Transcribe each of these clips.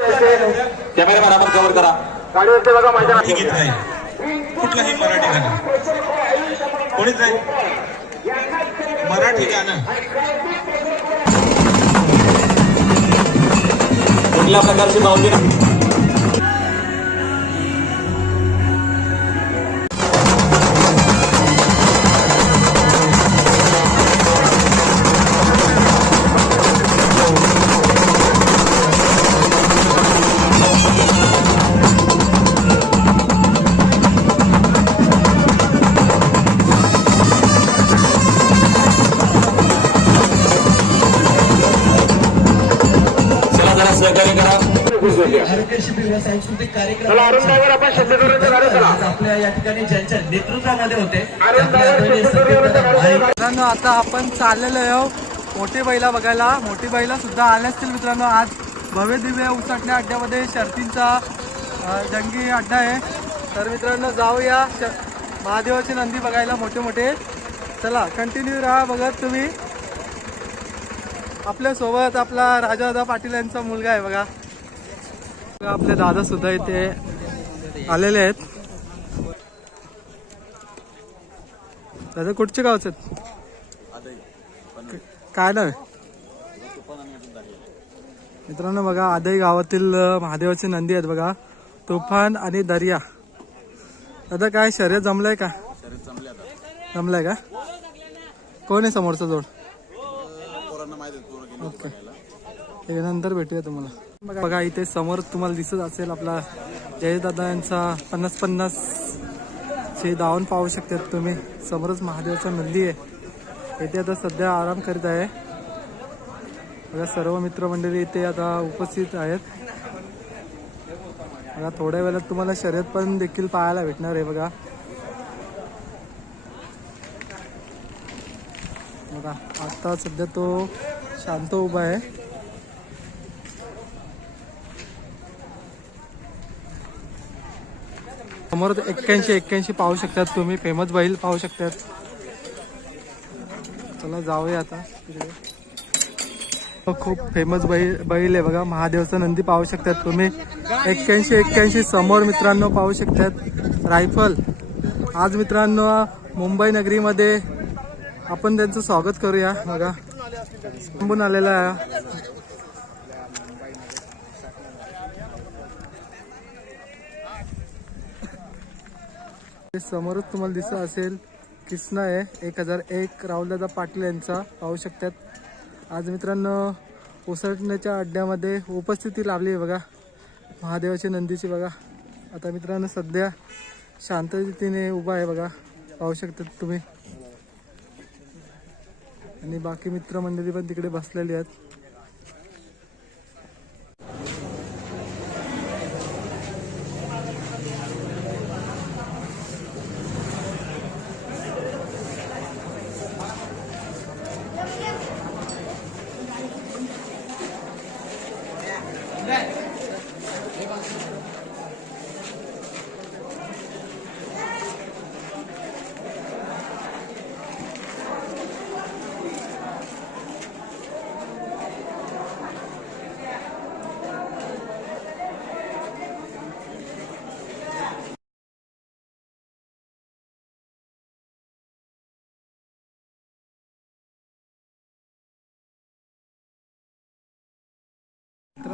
Cameraman आपण cover करा. हे गीत नाही कुठलंही मराठी गाणं. कोणीच नाही. मराठी गाणं. कुठल्या प्रकारची मावली नाही आरोग्य शिबिर सांस्कृतिक कार्यक्रम आपण चला. आपल्या या ठिकाणी ज्यांच्या नेतृत्वामध्ये होते मित्रांनो आता आपण चाललेलो आहे मोठी बैला बघायला. मोठी बैला सुद्धा आले असतील मित्रांनो आज. भव्य दिव्य उसाटण्या अड्ड्यामध्ये शर्तींचा जंगी अड्डा आहे. तर मित्रांनो जाऊया. महादेवाची नंदी बघायला मोठे मोठे. चला कंटिन्यू राहा बघत तुम्ही. आपल्यासोबत आपला राजादा पाटील यांचा मुलगा आहे बघा, आपले दादा सुद्धा इथे आलेले आहेत. दादा कुठचे गावचे आहेत? काय नाव मित्रांनो बघा आदई गावातील महादेवाचे नंदी आहेत बघा. तुफान आणि दर्या. दादा काय शर्यत जमलंय का? जमलंय का? कोण आहे समोरचा जोड? ओके. नंतर भेटूया तुम्हाला. बघा- इथे समोर तुम्हाला दिसत असेल आपला जयदादा यांचा पन्नास पन्नास चे धावून पाहू शकतात तुम्ही. समोरच महादेवाचा मंदिर आहे. इथे आता सध्या आराम करीत आहे. बघा सर्व मित्रमंडळी इथे आता उपस्थित आहेत. बघा थोड्या वेळात तुम्हाला शर्यत पण देखील पाहायला भेटणार आहे बघा. बघा आता सध्या तो शांत उभा आहे. समोर एक्क्याऐंशी एक्क्याऐंशी पाहू शकतात तुम्ही. फेमस बैल पाहू शकतात. चला जाऊया आता. खूप फेमस बैल बैल आहे बघा. महादेवचा नंदी पाहू शकतात तुम्ही. एक्क्याऐंशी एक्क्याऐंशी समोर मित्रांनो पाहू शकतात. रायफल. आज मित्रांनो मुंबई नगरीमध्ये आपण त्यांचं स्वागत करूया. बघा. थांबून आलेला समोरच तुम्हाला दिसत असेल किसना आहे. एक हजार एक राहुलदादा पाटील यांचा. पाहू शकतात. आज मित्रांनो ओसरण्याच्या अड्ड्यामध्ये उपस्थिती लाभली आहे बघा. महादेवाची नंदीची बघा. आता मित्रांनो सध्या शांततेने उभा आहे बघा. पाहू शकतात तुम्ही. आणि बाकी मित्रमंडळी पण तिकडे बसलेली आहेत.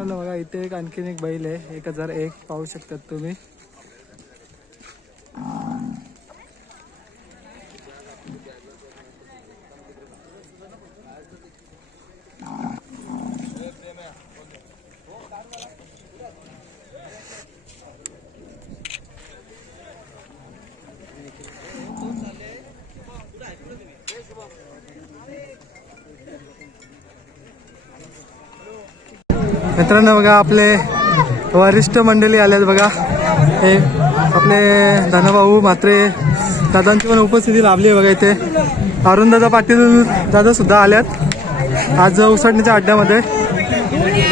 मित्रांनो बघा इथे एक आणखीन एक बैल आहे. एक हजार एक पाहू शकतात तुम्ही. मित्रांनो बघा आपले वरिष्ठ मंडळी आल्यात बघा. हे आपले धनभाऊ म्हात्रे दादांची पण उपस्थिती लाभली आहे बघा इथे. अरुणदादा पाटील दादा सुद्धा आल्यात. आज उसडण्याच्या अड्ड्यामध्ये.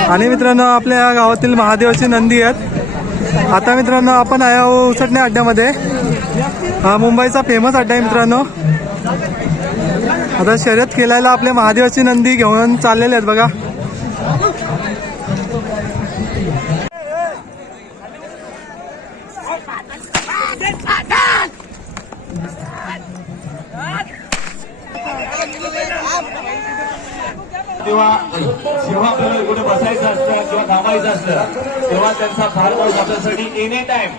आणि मित्रांनो आपल्या गावातील महादेवाची नंदी आहेत. आता मित्रांनो आपण आहे आहो उसटण्या अड्ड्यामध्ये. हा मुंबईचा फेमस अड्डा आहे मित्रांनो. आता शर्यत खेळायला आपल्या महादेवाची नंदी घेऊन चाललेले आहेत बघा. किंवा जेव्हा आपल्याला कुठे बसायचं असतं किंवा थांबायचं असतं तेव्हा त्यांचा फार पाऊस आपल्यासाठी एनी टाइम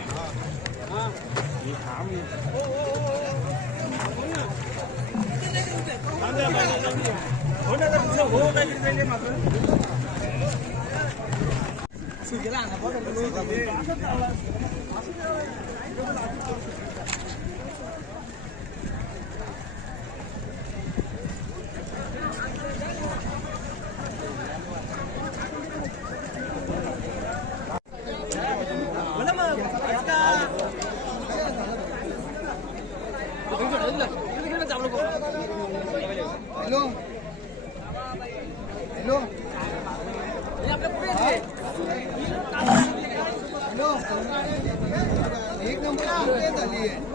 हॅलो. एक नंबर झाली आहे.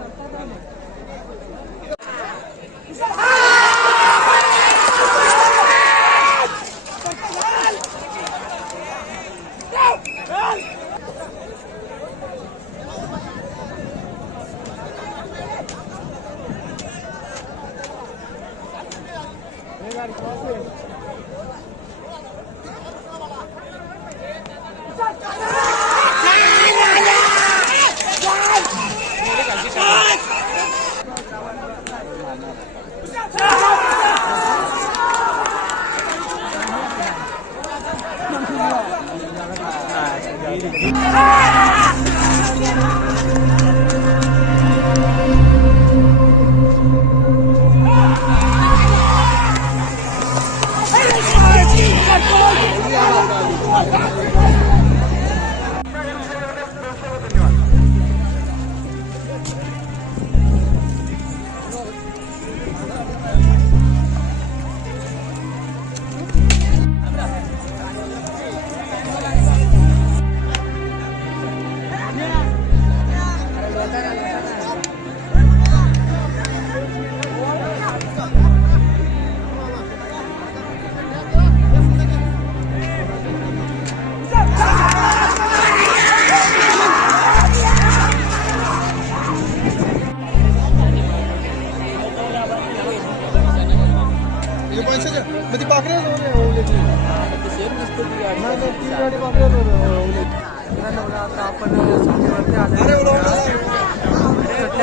आता आपण संगीवरती आलेलो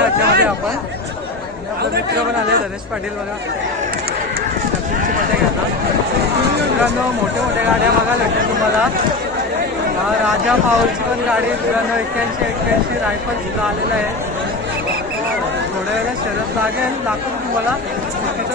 अड्ड्यामध्ये आपण आपला मित्र पण आले धनेश पाटील बघा. मजा घेतात मित्रांनो मोठ्या मोठ्या गाड्या बघा भेटतात तुम्हाला. राजा पाऊलची पण गाडी मित्रांनो एक्क्याऐंशी एक्क्याऐंशी रायफल सुद्धा आलेलं आहे. थोड्या वेळेला शरद लागेल. दाखवतो तुम्हाला. चुकीचं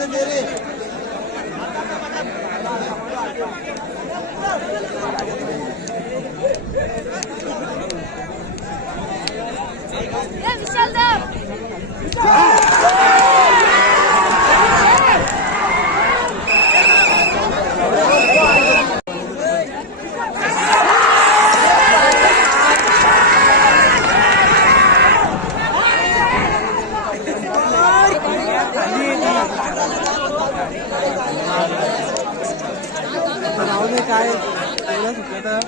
Hakkını verir. 我们该怎么是觉得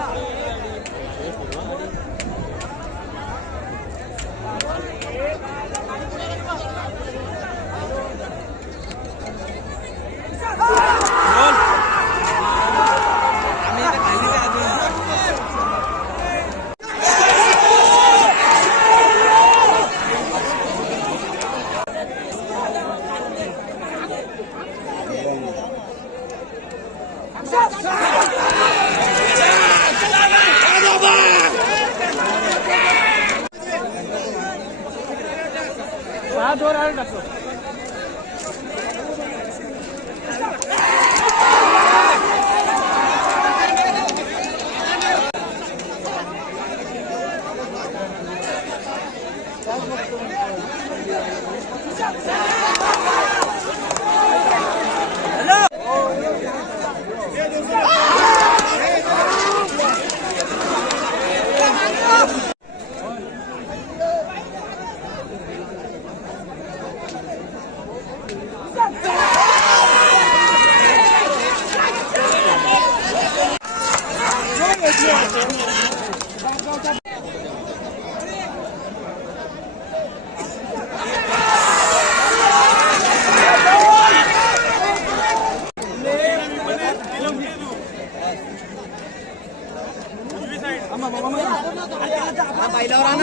了。हाथ और आगे रखो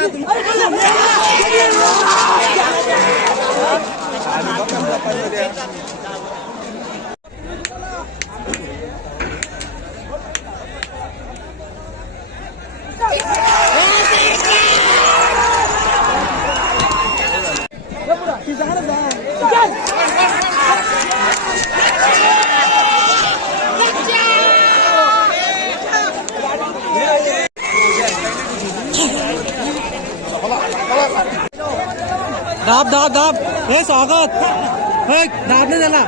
Thank you. हे स्वागत हे दाब नाही त्याला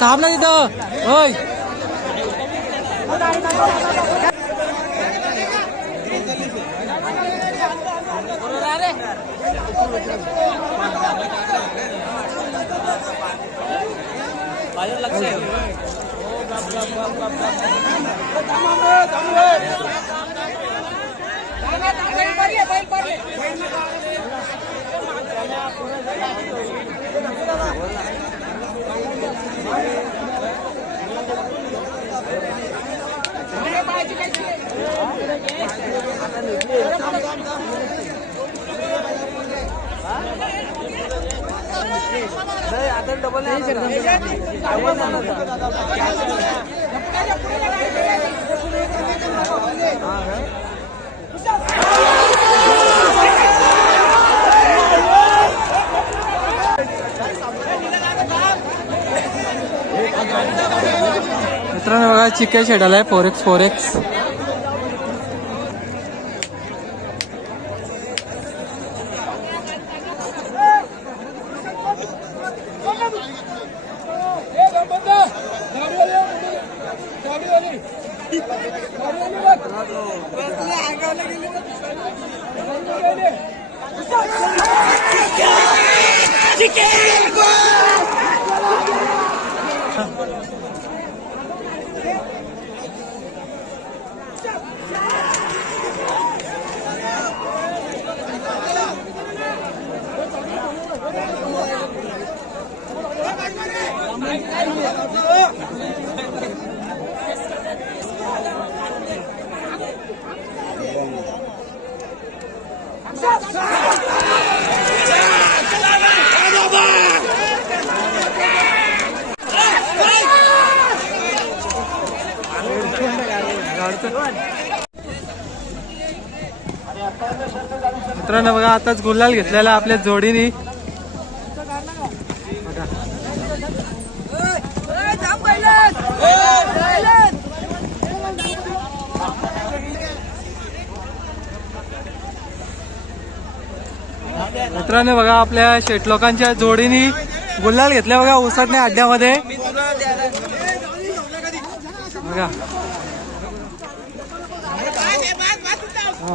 दाब आता डबल होय मित्रांनो बघा चिके शेडाला आहे four X four X Gracias. मित्रांनो बघा आताच गुलाल घेतलेला आपल्या जोडीनी. मित्रांनो बघा आपल्या शेट लोकांच्या जोडीनी गुलाल घेतल्या. बघा उसटण्या अड्ड्यामध्ये. बघा.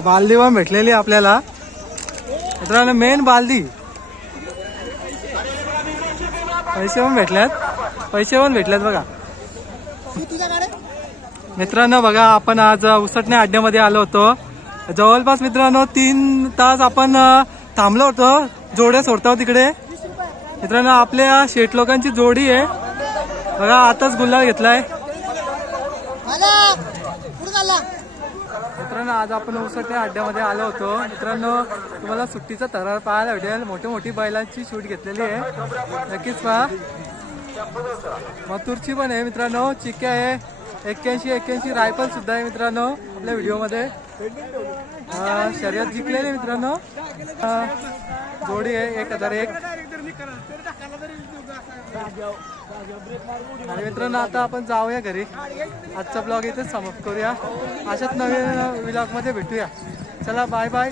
बालदी पण भेटलेली आपल्याला. मित्रांनो मेन बालदी. पैसे पण भेटल्यात. पैसे पण भेटल्यात बघा. मित्रांनो बघा आपण आज उसटणे अड्ड्यामध्ये आलो होतो. जवळपास मित्रांनो तीन तास आपण थांबलो होतो. जोड्या सोडतो तिकडे. मित्रांनो आपल्या शेट लोकांची जोडी आहे. बघा आताच गुल्हाळ घेतलाय. मित्रांनो आज आपण उसटण्या अड्ड्यामध्ये आलो होतो. मित्रांनो तुम्हाला सुट्टीचा थरार पाहायला भेटेल. मोठी मोठी बैलांची शूट घेतलेली आहे. नक्कीच पहा. मथुरची पण आहे मित्रांनो. चिक्या आहे. एक्क्याऐंशी एक्क्याऐंशी रायफल सुद्धा आहे मित्रांनो. आपल्या व्हिडिओमध्ये. शर्यत जिंकलेली आहे मित्रांनो. जोडी आहे एक हजार एक. आणि मित्रांनो आता आपण जाऊया घरी. आजचा ब्लॉग इथेच समाप्त करूया. अशाच नवीन ब्लॉगमध्ये भेटूया. चला बाय बाय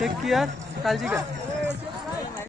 टेक केअर काळजी घ्या.